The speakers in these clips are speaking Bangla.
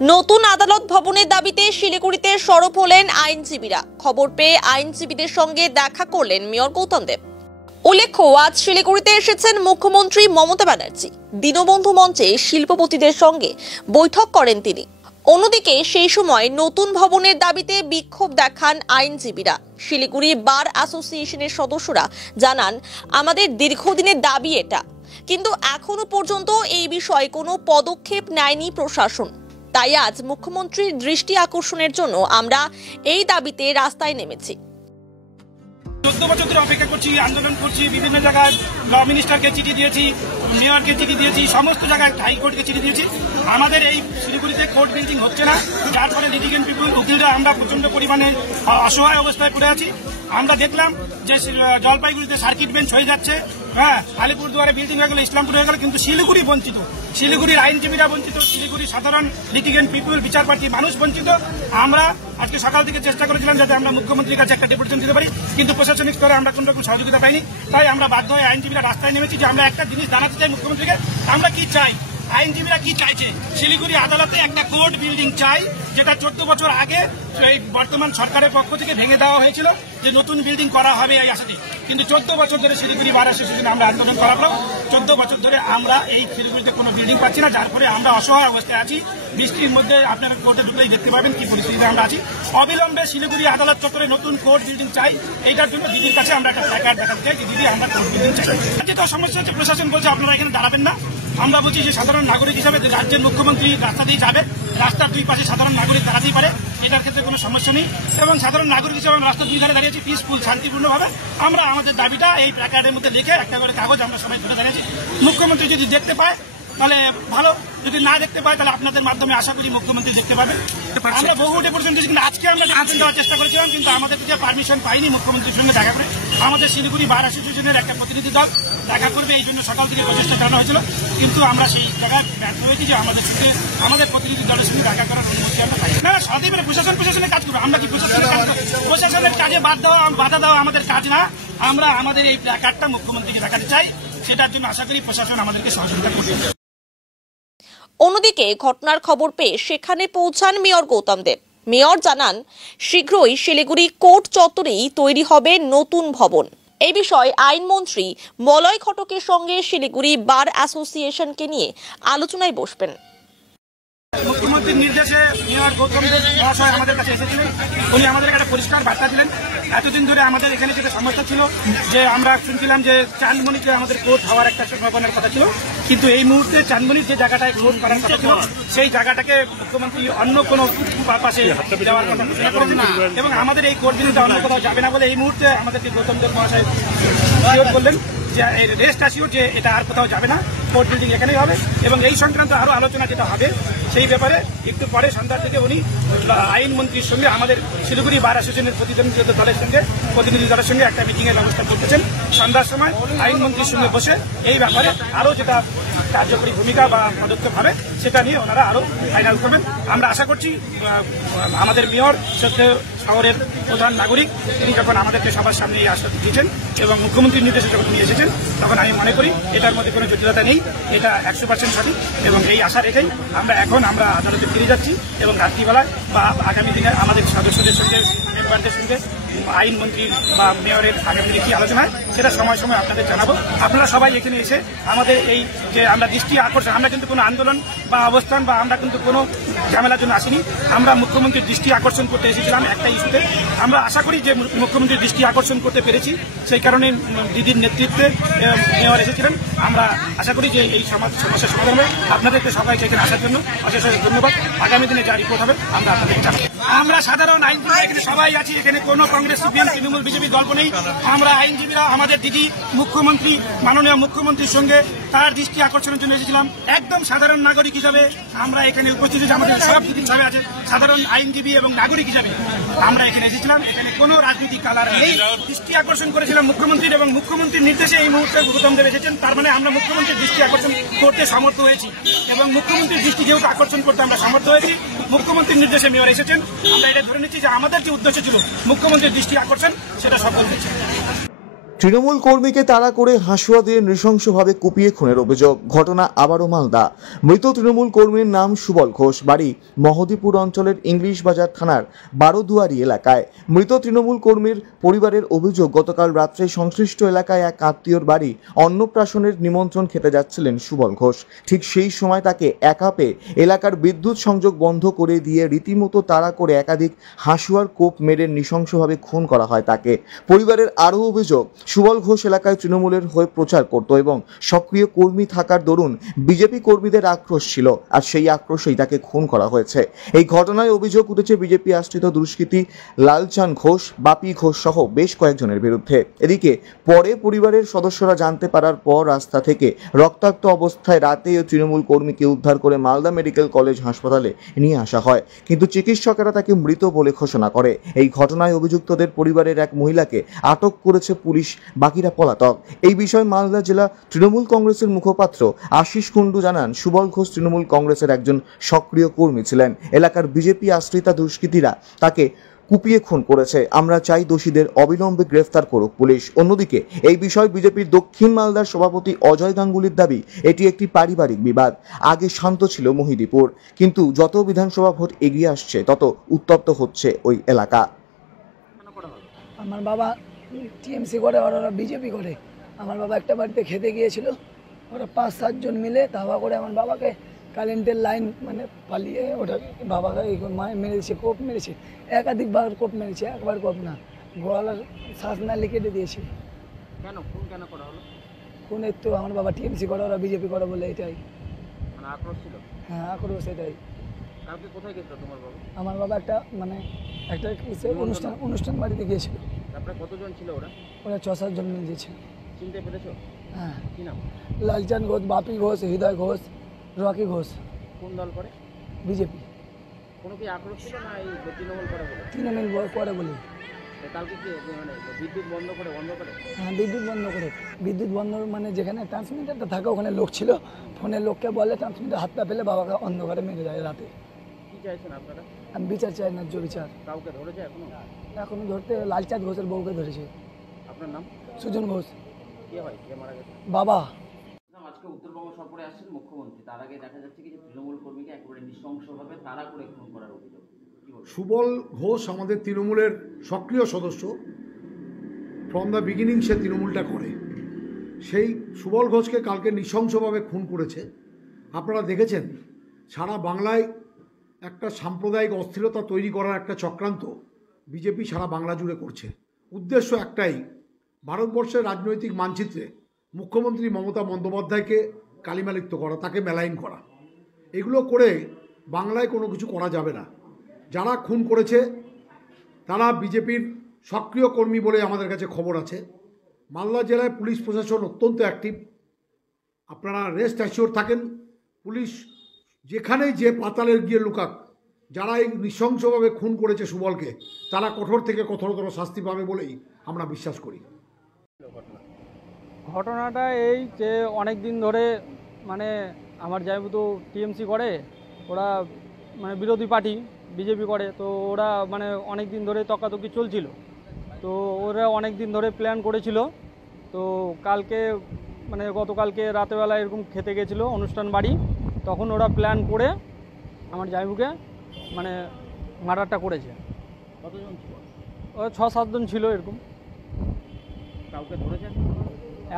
নতুন আদালত ভবনের দাবিতে শিলিগুড়িতে সরব হলেন আইনজীবীরা। খবর পেয়ে আইনজীবীদের সঙ্গে দেখা করলেন মেয়র গৌতম দেব। উল্লেখ্য, আজ শিলিগুড়িতে এসেছেন মুখ্যমন্ত্রী মমতা ব্যানার্জি। দীনবন্ধু মঞ্চে শিল্পপতিদের সঙ্গে বৈঠক করেন তিনি। অন্যদিকে সেই সময় নতুন ভবনের দাবিতে বিক্ষোভ দেখান আইনজীবীরা। শিলিগুড়ি বার অ্যাসোসিয়েশনের সদস্যরা জানান, আমাদের দীর্ঘদিনের দাবি এটা, কিন্তু এখনো পর্যন্ত এই বিষয়ে কোনো পদক্ষেপ নেয়নি প্রশাসন। তাই আজ মুখ্যমন্ত্রীর দৃষ্টি আকর্ষণের জন্য আমরা এই দাবিতে রাস্তায় নেমেছি। 14 বছর ধরে অপেক্ষা করছি, আন্দোলন করছি, বিভিন্ন জায়গায় ল মিনিস্টারকে চিঠি দিয়েছি, মেয়রকে চিঠি দিয়েছি, সমস্ত জায়গায় হাইকোর্টকে চিঠি দিয়েছি। আমাদের এই শিলিগুড়িতে কোর্ট বিল্ডিং হচ্ছে না, যার ফলে লিটিগেন্ট পিপুল উকিলরা আমরা প্রচন্ড পরিমাণে অসহায় অবস্থায় পড়ে আছি। আমরা দেখলাম যে জলপাইগুড়িতে সার্কিট বেঞ্চ হয়ে যাচ্ছে, আলিপুরদুয়ারে বিল্ডিং হয়ে গেল, ইসলামপুর হয়ে গেল, কিন্তু শিলিগুড়ি বঞ্চিত। শিলিগুড়ির আইনজীবীরা বঞ্চিত, শিলিগুড়ির সাধারণ লিটিগেন্ট পিপুল, বিচারপ্রার্থী মানুষ বঞ্চিত। আমরা আজকে সকাল থেকে চেষ্টা করেছিলাম যাতে আমরা মুখ্যমন্ত্রীর কাছে একটা ডেপুটেশন দিতে পারি, কিন্তু প্রশাসনিক স্তরে আমরা কোনো রকম সহযোগিতা পাইনি। তাই আমরা বাধ্য হয়ে আইনজীবীরা রাস্তায় নেমেছি যে আমরা একটা জিনিস জানাতে চাই মুখ্যমন্ত্রীকে, আমরা কি চাই, আইনজীবীরা কি চাইছে। শিলিগুড়ি আদালতে একটা কোর্ট বিল্ডিং চাই, যেটা 14 বছর আগে এই বর্তমান সরকারের পক্ষ থেকে ভেঙে দেওয়া হয়েছিল, যে নতুন বিল্ডিং করা হবে এই আশাতে। কিন্তু 14 বছর ধরে শিলিগুড়ি বার অ্যাসোসিয়েশনে আমরা আন্দোলন করাবো, 14 বছর ধরে আমরা এই শিলিগুড়িতে কোনো বিল্ডিং পাচ্ছি না, যার ফলে আমরা অসহায় অবস্থায় আছি। বৃষ্টির মধ্যে আপনারা কোর্টে ঢুকলেই দেখতে পাবেন কি পরিস্থিতিতে আমরা আছি। অবিলম্বে শিলিগুড়ি আদালত চত্বরে নতুন কোর্ট বিল্ডিং চাই। এইটার জন্য দিদির কাছে আমরা একটা প্ল্যাকার্ড দেখাতে চাই যে দিদি আমরা কোর্ট বিল্ডিং চাই। যেটা সমস্যা হচ্ছে, প্রশাসন বলছে আপনারা এখানে দাঁড়াবেন না। আমরা বলছি যে সাধারণ নাগরিক হিসাবে রাজ্যের মুখ্যমন্ত্রী রাস্তা দিয়ে যাবে, রাস্তার দুই পাশে সাধারণ নাগরিক দাঁড়াতেই পারে, এটার ক্ষেত্রে কোনো সমস্যা নেই। এবং সাধারণ নাগরিক হিসেবে আমরা রাস্তার দুই ধারে দাঁড়িয়েছি পিসফুল, শান্তিপূর্ণভাবে। আমরা আমাদের দাবিটা এই প্ল্যাকার্ডের মধ্যে লিখে একটা করে কাগজ আমরা সবাই ধরে দাঁড়িয়েছি। মুখ্যমন্ত্রী যদি দেখতে পায় তাহলে ভালো, যদি না দেখতে পায় তাহলে আপনাদের মাধ্যমে আশা করি মুখ্যমন্ত্রী দেখতে পাবেন। আমরা বহু পর্যন্ত কিন্তু আজকে আমরা আবেদন দেওয়ার চেষ্টা করেছিলাম, কিন্তু আমাদের যে পারমিশন পাইনি মুখ্যমন্ত্রীর সঙ্গে দেখা করে। আমাদের শিলিগুড়ি বার অ্যাসোসিয়েশনের একটা প্রতিনিধি দল দেখা করবে, এই জন্য সকাল থেকে প্রচেষ্টা চালানো হয়েছিল, কিন্তু আমরা সেই জায়গায় ব্যর্থ হয়েছি যে আমাদের প্রতিনিধি দলের সঙ্গে দেখা করার অনুমতি আমরা পাই না। সত্যি মানে প্রশাসনের কাজ করবো, আমরা কি প্রশাসনের কাজে বাধা দেওয়া আমাদের কাজ না। আমরা আমাদের এই প্ল্যাকার্ডটা মুখ্যমন্ত্রীকে দেখাতে চাই, সেটার জন্য আশা করি প্রশাসন আমাদেরকে সহযোগিতা করবে। অন্যদিকে ঘটনার খবর পেয়ে সেখানে পৌঁছান মেয়র গৌতম দেব। মেয়র জানান, শীঘ্রই শিলিগুড়ি কোর্ট চত্বরেই তৈরি হবে নতুন ভবন। এই বিষয়ে আইনমন্ত্রী মলয় ঘটকের সঙ্গে শিলিগুড়ি বার অ্যাসোসিয়েশনকে নিয়ে আলোচনায় বসবেন। মুখ্যমন্ত্রীর নির্দেশে মেয়র গৌতম দেব মহাশয় আমাদের কাছে এসেছিলেন। উনি আমাদের একটা পরিষ্কার বার্তা দিলেন। এতদিন ধরে আমাদের এখানে যেটা সমস্যা ছিল, যে আমরা শুনছিলাম যে চাঁদমণিতে আমাদের কোর্ট হওয়ার একটা সম্ভাবনার কথা ছিল, কিন্তু এই মুহূর্তে চাঁদমণির যে জায়গাটায় কোর্ট করার কথা ছিল, সেই জায়গাটাকে মুখ্যমন্ত্রী অন্য কোনো পাশে দেওয়ার কথা ঘোষণা করেছেন, এবং আমাদের এই কোর্ট বিল্ডিংটা অন্য কোথাও যাবে না বলে এই মুহূর্তে আমাদেরকে গৌতম দেব মহাশয় বললেন যে রেস্ট আসিও, যে এটা আর কোথাও যাবে না, কোর্ট বিল্ডিং এখানেই হবে। এবং এই সংক্রান্ত আরো আলোচনা যেটা হবে সেই ব্যাপারে একটু পরে সন্ধ্যার দিকে উনি আইনমন্ত্রীর সঙ্গে আমাদের শিলিগুড়ি বার অ্যাসোসিয়েশনের প্রতিনিধি দলের সঙ্গে একটা মিটিং এর ব্যবস্থা করতেছেন। সন্ধ্যার সময় আইনমন্ত্রীর সঙ্গে বসে এই ব্যাপারে আরো যেটা কার্যকরী ভূমিকা বা পদক্ষেপ হবে সেটা নিয়ে ওনারা আরো ফাইনাল করবেন। আমরা আশা করছি আমাদের মেয়র শহরের প্রধান নাগরিক, তিনি যখন আমাদেরকে সবার সামনে এই আশ্বাস দিয়েছেন এবং মুখ্যমন্ত্রীর নির্দেশে যখন নিয়ে এসেছেন, তখন আমি মনে করি এটার মধ্যে কোনো জটিলতা নেই, এটা 100% সঠিক। এবং এই আশা রেখেই আমরা আদালতে ফিরে যাচ্ছি, এবং রাত্রিবেলায় বা আগামী দিনে আমাদের সদস্যদের সঙ্গে, মেম্বারদের সঙ্গে আইনমন্ত্রী বা মেয়রের আগামী দিনে কি আলোচনা হয় সেটা সময় সময় আপনাদের জানাবো। আপনারা সবাই এখানে এসে আমাদের এই যে আমরা দৃষ্টি আকর্ষণ, আমরা কিন্তু কোনো আন্দোলন বা অবস্থান বা আমরা কিন্তু কোনো ঝামেলার জন্য আসিনি। আমরা মুখ্যমন্ত্রীর দৃষ্টি আকর্ষণ করতে এসেছিলাম একটা ইস্যুতে। আমরা আশা করি যে মুখ্যমন্ত্রীর দৃষ্টি আকর্ষণ করতে পেরেছি, সেই কারণে দিদির নেতৃত্বে মেয়র এসেছিলেন। আমরা আশা করি যে এই সমস্যার সমাধান হবে। আপনাদেরকে সবাইকে এখানে আসার জন্য অশেষ ধন্যবাদ। আগামী দিনে যা রিপোর্ট হবে আমরা আপনাদেরকে জানাবো। আমরা সাধারণ আইনজীবী এখানে সবাই আছি, এখানে কোনো কংগ্রেস, সিপিএম, তৃণমূল, বিজেপি গল্প নেই। আমরা আইনজীবীরা আমাদের দিদি মুখ্যমন্ত্রী, মাননীয় মুখ্যমন্ত্রীর সঙ্গে তার দৃষ্টি আকর্ষণের জন্য এসেছিলাম। একদম সাধারণ নাগরিক হিসাবে আমরা এখানে উপস্থিত হয়েছি, আমাদের সব দিদি হিসাবে আছে, সাধারণ আইনজীবী এবং নাগরিক হিসাবে আমরা এখানে এসেছিলাম। এখানে কোনো রাজনৈতিক কালার নেই। দৃষ্টি আকর্ষণ করেছিলাম মুখ্যমন্ত্রীর, এবং মুখ্যমন্ত্রীর নির্দেশে এই মুহূর্তে গৌতম দেব এসেছেন। তার মানে আমরা মুখ্যমন্ত্রীর দৃষ্টি আকর্ষণ করতে সমর্থ হয়েছি, এবং মুখ্যমন্ত্রীর দৃষ্টি যেহেতু আকর্ষণ করতে আমরা সমর্থ হয়েছি, মুখ্যমন্ত্রীর নির্দেশে মেয়র এসেছেন। আমরা এটা ধরে নিচ্ছি যে আমাদের যে উদ্দেশ্য ছিল মুখ্যমন্ত্রীর দৃষ্টি আকর্ষণ, সেটা সফল হয়েছে। তৃণমূল কর্মীকে তাড়া করে হাঁসুয়া দিয়ে নৃশংসভাবে কুপিয়ে খুনের অভিযোগ। ঘটনা আবারও মালদা। মৃত তৃণমূল কর্মীর নাম সুবল ঘোষ, বাড়ি মহদীপুর অঞ্চলের ইংলিশ বাজার থানার বারোদুয়ারি এলাকায়। মৃত তৃণমূল কর্মীর পরিবারের অভিযোগ, গতকাল রাত্রে সংশ্লিষ্ট এলাকায় এক আত্মীয়র বাড়ি অন্নপ্রাশনের নিমন্ত্রণ খেতে যাচ্ছিলেন সুবল ঘোষ। ঠিক সেই সময় তাকে একা পেয়ে এলাকার বিদ্যুৎ সংযোগ বন্ধ করে দিয়ে রীতিমতো তাড়া করে একাধিক হাঁসুয়ার কোপ মেরে নৃশংসভাবে খুন করা হয় তাকে। পরিবারের আরও অভিযোগ, সুবল ঘোষ এলাকায় তৃণমূলের হয়ে প্রচার করত এবং সক্রিয় কর্মী থাকার দরুন বিজেপি কর্মীদের আক্রোশ ছিল, আর সেই আক্রোশেই তাকে খুন করা হয়েছে। এই ঘটনায় অভিযোগ উঠেছে বিজেপি আশ্রিত দুষ্কৃতী লালচাঁদ ঘোষ, বাপি ঘোষ সহ বেশ কয়েকজনের বিরুদ্ধে। এদিকে পরে পরিবারের সদস্যরা জানতে পারার পর রাস্তা থেকে রক্তাক্ত অবস্থায় রাতে ওই তৃণমূল কর্মীকে উদ্ধার করে মালদা মেডিকেল কলেজ হাসপাতালে নিয়ে আসা হয়, কিন্তু চিকিৎসকেরা তাকে মৃত বলে ঘোষণা করে। এই ঘটনায় অভিযুক্তদের পরিবারের এক মহিলাকে আটক করেছে পুলিশ, বাকিরা পলাতক। এই বিষয়ে মালদা জেলা তৃণমূল কংগ্রেসের মুখপাত্র আশিস কুন্ডু জানান, সুবল ঘোষ তৃণমূল কংগ্রেসের একজন সক্রিয় কর্মী ছিলেন। এলাকার বিজেপি আশ্রিতা দুষ্কৃতীরা তাকে কুপিয়ে খুন করেছে। আমরা চাই দোষীদের অবিলম্বে গ্রেফতার করুক পুলিশ। অন্যদিকে এই বিষয়ে বিজেপির দক্ষিণ মালদার সভাপতি অজয় গাঙ্গুলির দাবি, এটি একটি পারিবারিক বিবাদ। আগে শান্ত ছিল মহিদীপুর, কিন্তু যত বিধানসভা ভোট এগিয়ে আসছে তত উত্তপ্ত হচ্ছে ওই এলাকা। আমার বাবা টিএমসি করে, ওরা বিজেপি করে। আমার বাবা একটা বাড়িতে খেতে গিয়েছিল, ওরা 5-7 জন মিলে ধাওয়া করে আমার বাবাকে কারেন্টের লাইন মানে পালিয়ে ওটা বাবাকে মেরেছে, কোপ মেরেছে, একাধিকবার কোপ মেরেছে, একবার কোপ না, গলার শ্বাস না কেটে দিয়েছে। কেন খুন কেন করা হলো? খুনের তো আমার বাবা টিএমসি করে, ওরা বিজেপি করে বলে, এটাই। মানে আক্রোশ ছিল? হ্যাঁ, আক্রোশ এটাই। কালকে কোথায় গেছিল তোমার বাবা? আমার বাবা একটা অনুষ্ঠান বাড়িতে গিয়েছিল। তারপরে কতজন ছিল ওরা? ওরা 6-7 জন মিলে গিয়েছিল। চিনতে পেরেছো? হ্যাঁ। কি নাম? লালচাঁদ ঘোষ, বাপি ঘোষ, হৃদয় ঘোষ, রকি ঘোষ। কোন দল করে? বিজেপি। কোনো কি আক্রোশ ছিল না এই তৃণমূল করে বলে? তৃণমূল করে বলে। কালকে কি মানে বিদ্যুৎ বন্ধ করে? হ্যাঁ, বিদ্যুৎ বন্ধ করে। বিদ্যুৎ বন্ধ মানে যেখানে ট্রান্সমিটারটা থাকে ওখানে লোক ছিল, ফোনের লোককে বলে ট্রান্সমিটার হাত পা ফেলে বাবাকে অন্ধকারে মেরে যায় রাতে। কি চাইছেন আপনারা? আমি বিচার চাই, ন্যায্য বিচার। কাউকে ধরেছে এখনো ধরতে, লালচাঁদ ঘোষের বউকে ধরেছে। আপনার নাম? সুজন ঘোষ। কে হয়, কে মারা গেছে? বাবা। আজকে উত্তরবঙ্গ সফরে আসছেন মুখ্যমন্ত্রী, তার আগে দেখা যাচ্ছে কি যে তৃণমূল কর্মীকে একেবারে নৃশংসভাবে তাড়া করে খুন করার অভিযোগ। সুবল ঘোষ আমাদের তৃণমূলের সক্রিয় সদস্য, ফ্রম দ্য বিগিনিং সে তৃণমূলটা করে। সেই সুবল ঘোষকে কালকে নৃশংসভাবে খুন করেছে। আপনারা দেখেছেন সারা বাংলায় একটা সাম্প্রদায়িক অস্থিরতা তৈরি করার একটা চক্রান্ত বিজেপি সারা বাংলা জুড়ে করছে। উদ্দেশ্য একটাই, ভারতবর্ষের রাজনৈতিক মানচিত্রে মুখ্যমন্ত্রী মমতা বন্দ্যোপাধ্যায়কে কালিমালিপ্ত করা, তাকে মেলাইন করা। এগুলো করে বাংলায় কোনো কিছু করা যাবে না। যারা খুন করেছে তারা বিজেপির সক্রিয় কর্মী বলে আমাদের কাছে খবর আছে। মালদা জেলায় পুলিশ প্রশাসন অত্যন্ত অ্যাক্টিভ। আপনারা রেস্ট অ্যাসিওর থাকেন, পুলিশ যেখানেই যে পাতালের গিয়ে লুকাক, যারা এই নৃশংসভাবে খুন করেছে সুবলকে, তারা কঠোর থেকে কঠোরতর শাস্তি পাবে বলেই আমরা বিশ্বাস করি। ঘটনাটা এই যে অনেক দিন ধরে মানে আমার জামাইবাবু তো টিএমসি করে, ওরা মানে বিরোধী পার্টি বিজেপি করে, তো ওরা মানে অনেক দিন ধরে তকাতকি চলছিল। তো ওরা অনেক দিন ধরে প্ল্যান করেছিল। তো কালকে মানে গতকালকে রাতেবেলা এরকম খেতে গেছিলো অনুষ্ঠান বাড়ি, তখন ওরা প্ল্যান করে আমার জামাইবাবুকে মানে মার্ডারটা করেছে। কতজন ছিল? ওরা 6-7 জন ছিল এরকম। কাউকে ধরেছেন?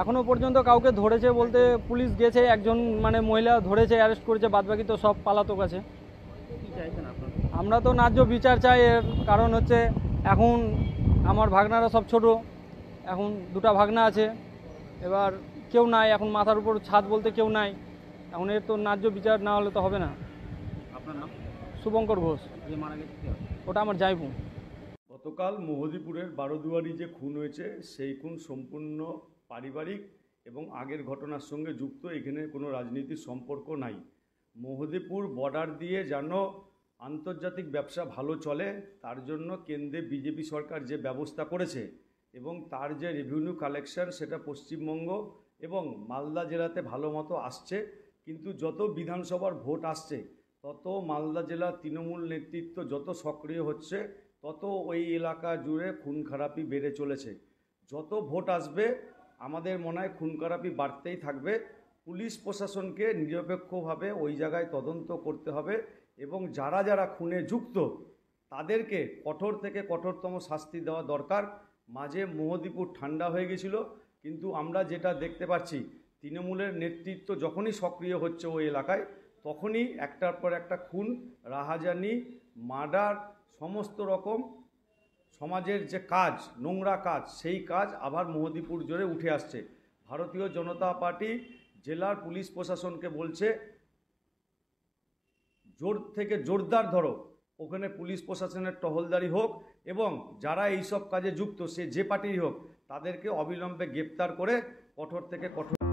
এখনও পর্যন্ত কাউকে ধরেছে বলতে পুলিশ গেছে, একজন মানে মহিলা ধরেছে, অ্যারেস্ট করেছে, বাদবাকি তো সব পালাতক আছে। কি চাইছেন আপনারা? আমরা তো ন্যায্য বিচার চাই। এর কারণ হচ্ছে এখন আমার ভাগনারা সব ছোট, এখন 2টা ভাগনা আছে, এবার কেউ নাই, এখন মাথার উপর ছাদ বলতে কেউ নাই। এখন এর তো ন্যায্য বিচার না হলে তো হবে না। আপনার নাম? শুভঙ্কর ঘোষ। যে মারা গেছে কে? ওটা আমার জামাইবাবু। গতকাল মহদীপুরের বারোদুয়ারি যে খুন হয়েছে, সেই খুন সম্পূর্ণ পারিবারিক এবং আগের ঘটনার সঙ্গে যুক্ত। এখানে কোনো রাজনীতির সম্পর্ক নাই। মহদীপুর বর্ডার দিয়ে যেন আন্তর্জাতিক ব্যবসা ভালো চলে, তার জন্য কেন্দ্রে বিজেপি সরকার যে ব্যবস্থা করেছে এবং তার যে রেভিনিউ কালেকশন, সেটা পশ্চিমবঙ্গ এবং মালদা জেলাতে ভালো মতো আসছে। কিন্তু যত বিধানসভার ভোট আসছে তত মালদা জেলার তৃণমূল নেতৃত্ব যত সক্রিয় হচ্ছে, তত ওই এলাকা জুড়ে খুন খারাপি বেড়ে চলেছে। যত ভোট আসবে আমাদের মনে হয় খুন খারাপি বাড়তেই থাকবে। পুলিশ প্রশাসনকে নিরপেক্ষভাবে ওই জায়গায় তদন্ত করতে হবে এবং যারা যারা খুনে যুক্ত তাদেরকে কঠোর থেকে কঠোরতম শাস্তি দেওয়া দরকার। মাঝে মোহদীপুর ঠান্ডা হয়ে গেছিল, কিন্তু আমরা যেটা দেখতে পাচ্ছি তৃণমূলের নেতৃত্ব যখনই সক্রিয় হচ্ছে ওই এলাকায় তখনই একটার পর একটা খুন, রাহাজানি, মার্ডার, সমস্ত রকম সমাজের যে কাজ, নোংরা কাজ, সেই কাজ আবার মোহদীপুর জুড়ে উঠে আসছে। ভারতীয় জনতা পার্টি জেলার পুলিশ প্রশাসনকে বলছে জোর থেকে জোরদার ধরো, ওখানে পুলিশ প্রশাসনের টহলদারি হোক এবং যারা এইসব কাজে যুক্ত সে যে পার্টিই হোক তাদেরকে অবিলম্বে গ্রেপ্তার করে কঠোর থেকে কঠোর